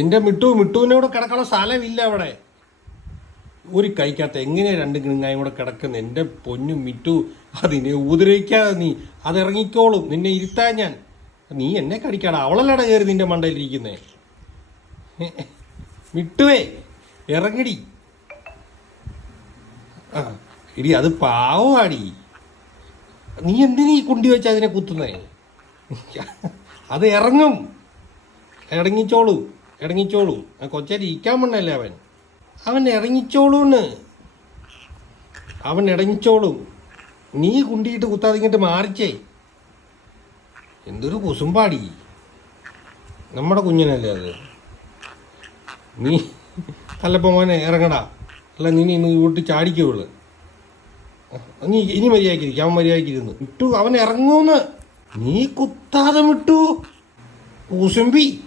എന്റെ മിട്ടു മിട്ടുവിനെ കൂടെ കിടക്കാനുള്ള സ്ഥലമില്ല അവിടെ. ഒരു കൈക്കകത്ത് എങ്ങനെ രണ്ട് കിണങ്ങായും കൂടെ കിടക്കുന്ന എന്റെ പൊന്നു മിട്ടു? അതിനെ ഉപദ്രവിക്കാതെ നീ അത് ഇറങ്ങിക്കോളും നിന്നെ ഇരുത്താൻ ഞാൻ. നീ എന്നെ കടിക്കാടാ. അവളല്ലട കയറി നിന്റെ മണ്ടയിലിരിക്കുന്നേ. മിട്ടുവേ ഇറങ്ങടി. ആ ഇടി അത് പാവമാടി. നീ എന്തിനീ കുണ്ടി വെച്ച് അതിനെ കുത്തുന്നേ? അത് ഇറങ്ങും. ഇറങ്ങിച്ചോളൂ. ഇറങ്ങിച്ചോളൂ ആ കൊച്ചേരി ഇരിക്കാൻ പണ്ടല്ലേ അവൻ? അവൻ ഇറങ്ങിച്ചോളൂന്ന് അവൻ ഇറങ്ങിച്ചോളും നീ കുണ്ടിയിട്ട് കുത്താതിങ്ങിട്ട് മാറിച്ചേ. എന്തൊരു കുസുമ്പാടി. നമ്മുടെ കുഞ്ഞിനല്ലേ അത്? നീ അല്ലപ്പോ മോനെ ഇറങ്ങടാ. അല്ല നീ ഇന്ന് വീട്ടിൽ ചാടിക്കുള്ളു നീ ഇനി മര്യാദക്കിരിക്കും അവൻ മര്യാദക്കിരുന്നു വിട്ടു അവൻ ഇറങ്ങൂന്ന്. നീ കുത്താതെ വിട്ടു. കുസുമ്പി.